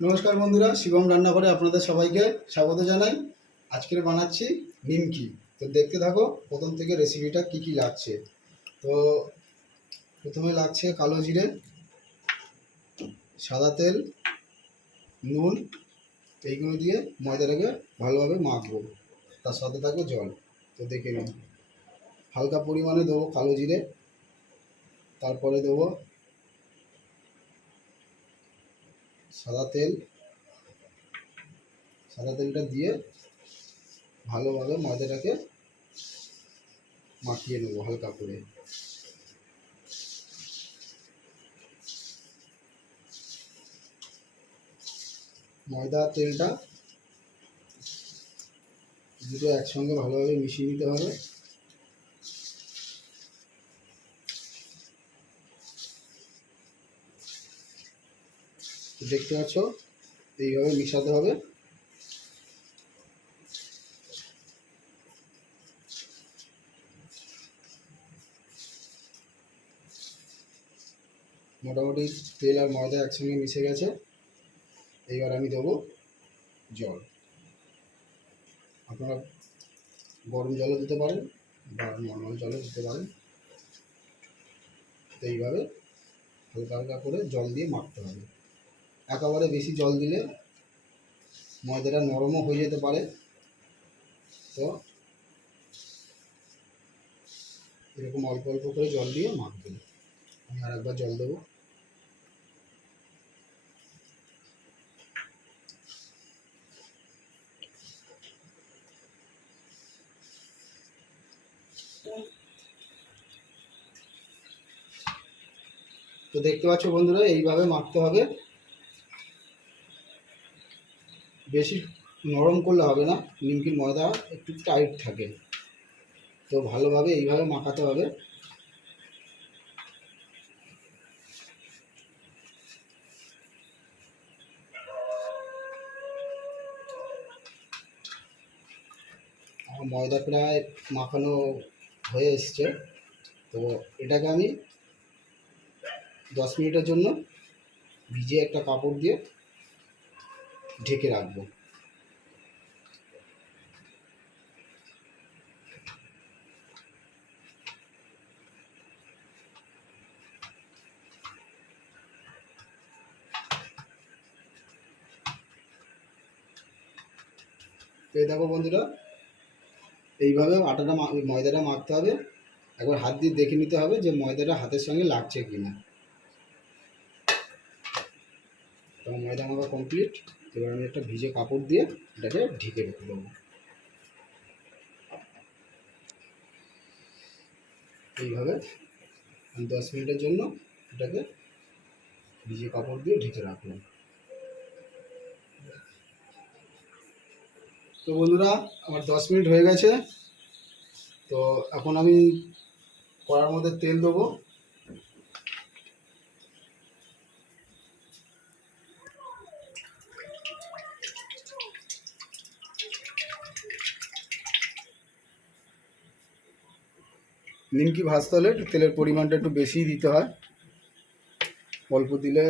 নমস্কার বন্ধুরা, শিবম রান্নাঘরে আপনাদের সবাইকে স্বাগত জানাই। আজকের বানাচ্ছি নিমকি। তো দেখতে থাকো প্রথম থেকে রেসিপিটা কি কি লাগছে। তো প্রথমে লাগছে কালো জিরে, সাদা তেল, নুন, এইগুলো দিয়ে ময়দাটাকে ভালোভাবে মাখবো। তার সাথে থাকবে জল। তো দেখে নিন, হালকা পরিমাণে দেবো কালো জিরে, তারপরে দেবো সাদা তেল। সাদা তেলটা দিয়ে ভালোভাবে ময়দাটাকে মাখিয়ে নেবো হালকা করে। ময়দা আর তেলটা দুটো একসঙ্গে ভালোভাবে মিশিয়ে নিতে হবে। দেখতে পাচ্ছ, এইভাবে মিশাতে হবে। মোটামুটি তেল আর ময়দা একসঙ্গে মিশে গেছে। এইবার আমি দেবো জল। আপনারা গরম জলও দিতে পারেন বা নর্মাল জলও দিতে পারেন। তো এইভাবে হালকা হালকা করে জল দিয়ে মাখতে হবে। একেবারে বেশি জল দিলে ময়দাটা নরমও হয়ে যেতে পারে। তো এরকম অল্প অল্প করে জল দিয়ে মাখবেন। আমি আরেকবার জল দেবো। তো দেখতে পাচ্ছ বন্ধুরা, এইভাবে মাখতে হবে। বেশি নরম করলে হবে না, নিমকির ময়দা একটু টাইট থাকে। তো ভালোভাবে এইভাবে মাখাতে হবে। আমার ময়দা প্রায় মাখানো হয়ে এসছে। তো এটাকে আমি 10 মিনিটের জন্য ভিজিয়ে একটা কাপড় দিয়ে ঢেকে রাখবো। তো এই দেখো বন্ধুরা, এইভাবে ময়দাটা মাখতে হবে। একবার হাত দিয়ে দেখে নিতে হবে যে ময়দাটা হাতের সঙ্গে লাগছে কি না। তো ময়দা মাখা কমপ্লিট। এবার আমি একটা ভিজে কাপড় দিয়ে এটাকে ঢেকে রেখে দেবো। এইভাবে আমি 10 মিনিটের জন্য এটাকে ভিজে কাপড় দিয়ে ঢেকে রাখলাম। তো বন্ধুরা, আমার 10 মিনিট হয়ে গেছে। তো এখন আমি কড়ার মধ্যে তেল দেবো। নিমকি ভাজতে হলে একটু তেলের পরিমাণটা একটু বেশিই দিতে হয়। অল্প দিলে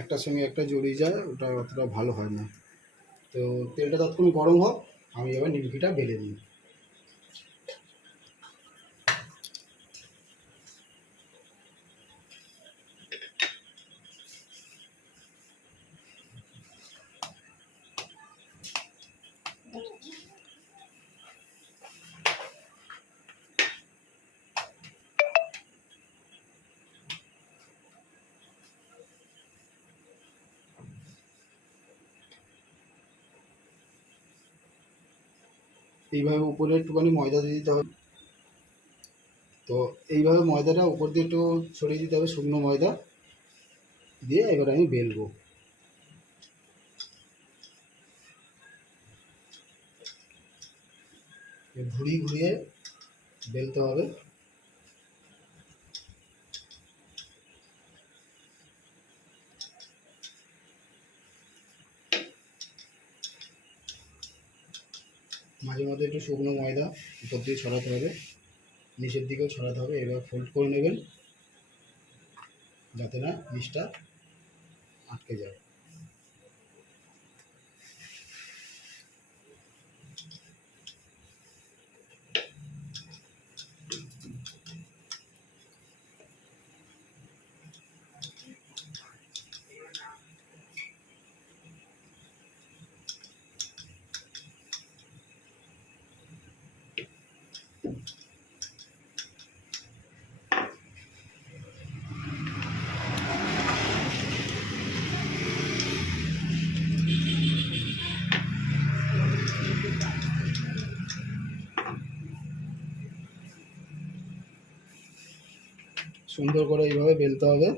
একটার সঙ্গে একটা জড়িয়ে যায়, ওটা অতটা ভালো হয় না। তো তেলটা ততক্ষণ গরম হোক, আমি এবার নিমকিটা বেলে নিই। এইভাবে উপরে একটুখানি ময়দা দিয়ে দিতে হবে। তো এইভাবে ময়দাটা উপর দিয়ে একটু ছড়িয়ে দিতে হবে, শুকনো ময়দা দিয়ে। এবার আমি বেলবো। ঘুরিয়ে ঘুরিয়ে বেলতে হবে। মাঝে মধ্যে একটু শুকনো ময়দা উপর দিয়ে ছড়াতে হবে, নিচের দিকেও ছড়াতে হবে। এবার ফোল্ড করে নেবেন যাতে না নিচটা আটকে যায়। সুন্দর করে এইভাবে বেলতে হবে।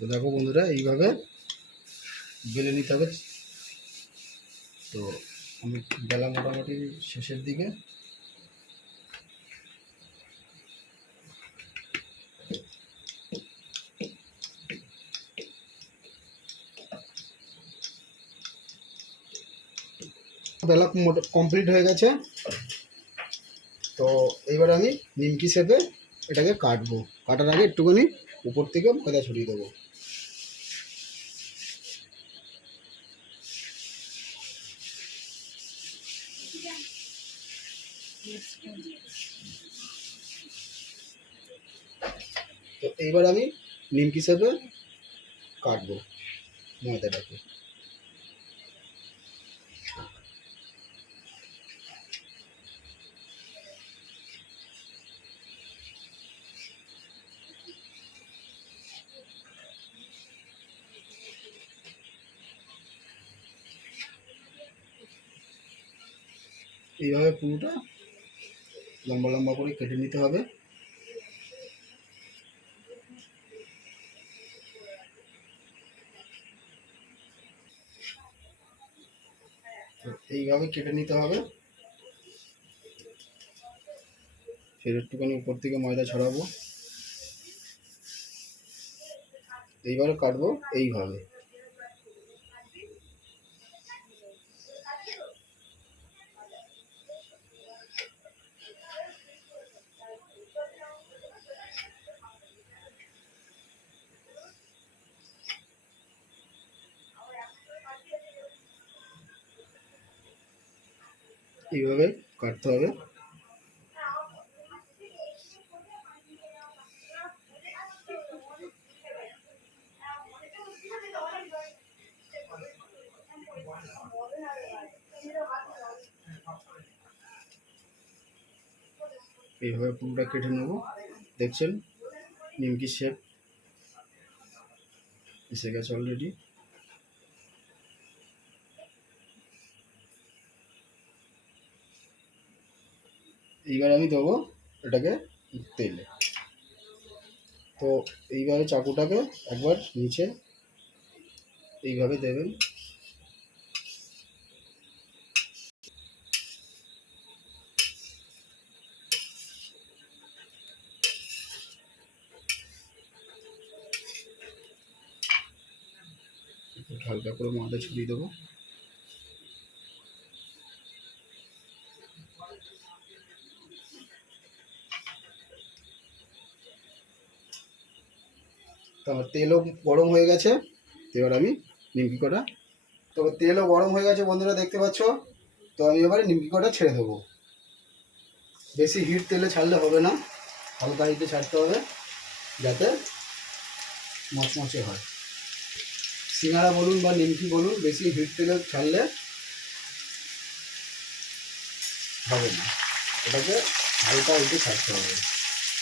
তো দেখো বন্ধুরা, এইভাবে বেলে নিতে হবে। তো আমি বেলা মোটামুটি শেষের দিকে। বেলা কমপ্লিট হয়ে গেছে। তো এইবার আমি নিমকি শেপে এটাকে কাটবো। কাটার আগে একটুখানি উপর থেকে ময়দা ছড়িয়ে দেবো। তো এইবার আমি নিমকি শেপে কাটবো ময়দাটাকে। এইভাবে পুরোটা লম্বা লম্বা করে কেটে নিতে হবে। তো এইভাবে কেটে নিতে হবে। ফের একটুখানি উপর থেকে ময়দা ছড়াবো। এইবারে কাটবো এইভাবে। এইভাবে কাটতে হবে। এইভাবে পুরোটা কেটে নেবো। দেখছেন নিমকি শেপ এসে গেছে অলরেডি। এইবার আমি দেবো এটাকে তেলে। তো এইভাবে চাকুটাকে একবার নিচে এইভাবে দেবেন। হালকা করে ময়দা ছড়িয়ে দেবো। তারপর তেলও গরম হয়ে গেছে। এবার আমি নিমকি কটা, তবে তেলও গরম হয়ে গেছে বন্ধুরা, দেখতে পাচ্ছ। তো আমি এবারে নিমকি কটা ছেড়ে দেবো। বেশি হিট তেলে ছাড়লে হবে না, হালকা হিটে ছাড়তে হবে যাতে মচমচে হয়। সিঙ্গাড়া বলুন বা নিমকি বলুন, বেশি হিট তেলে ছাড়লে হবে না, এটাকে হালকা হিটে ছাড়তে হবে।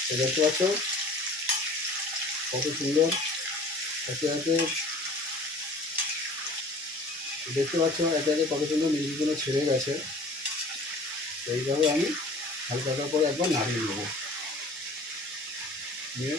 তো দেখতে পাচ্ছ কত সুন্দর একে একে, দেখতে পাচ্ছ একে একে কত সুন্দর নিমকিগুলো ছেড়ে গেছে। তো এইভাবে আমি হালকা হালকা করে একবার নাড়িয়ে নেবো। নিয়ে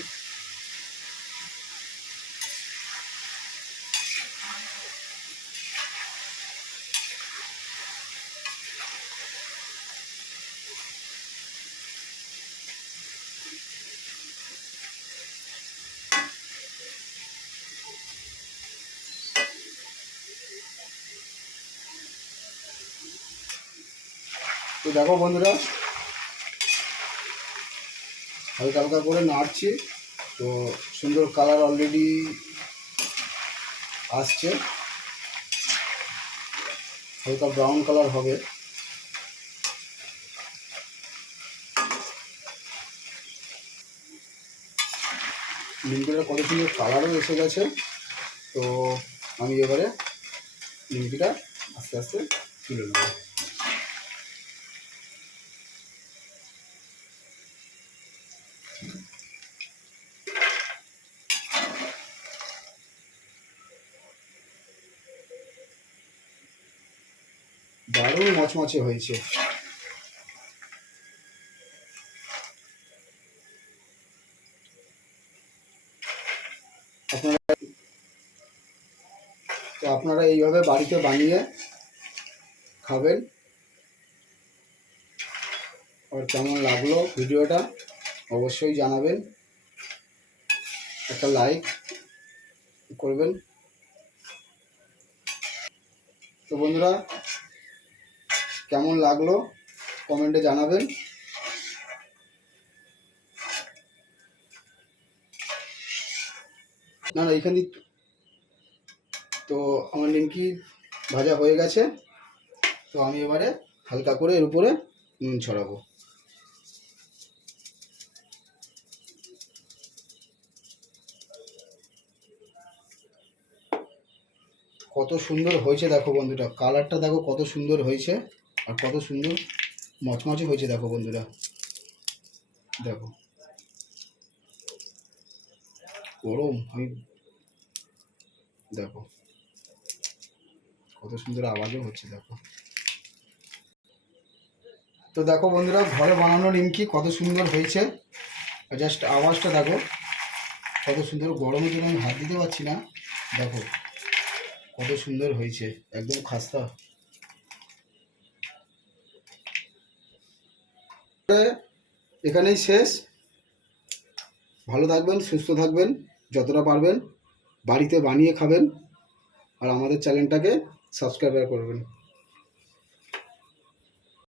তো দেখো বন্ধুরা, হালকা হালকা করে নাড়ছি। তো সুন্দর কালার অলরেডি আসছে, হালকা ব্রাউন কালার হবে। নিমকিটার কত সুন্দর কালারও এসে গেছে। তো আমি এবারে নিমকিটা আস্তে আস্তে তুলে নেব। দারুণ মচমচে হয়েছে। আপনারা এইভাবে বাড়িতে বানিয়ে খাবেন। আর কেমন লাগলো ভিডিওটা অবশ্যই জানাবেন, একটা লাইক করবেন। তো বন্ধুরা, কেমন লাগলো কমেন্টে জানাবেন। না এখানে তো আমার নিমকি ভাজা হয়ে গেছে। তো আমি এবারে হালকা করে এর উপরে নুন ছড়াবো। কত সুন্দর হয়েছে দেখো বন্ধুরা, কালারটা দেখো কত সুন্দর হয়েছে, আর কত সুন্দর মচমচে হয়েছে দেখো বন্ধুরা। দেখো গরম, আমি দেখো কত সুন্দর আওয়াজও হচ্ছে দেখো। তো দেখো বন্ধুরা, ঘরে বানানো নিমকি কত সুন্দর হয়েছে। জাস্ট আওয়াজটা দেখো কত সুন্দর। গরমের জন্য আমি হাত দিতে পারছি না। দেখো কত সুন্দর হয়েছে, একদম খাস্তা। এখানেই শেষ। ভালো থাকবেন, সুস্থ থাকবেন, যতটা পারবেন বাড়িতে বানিয়ে খাবেন, আর আমাদের চ্যানেলটাকে সাবস্ক্রাইব করবেন।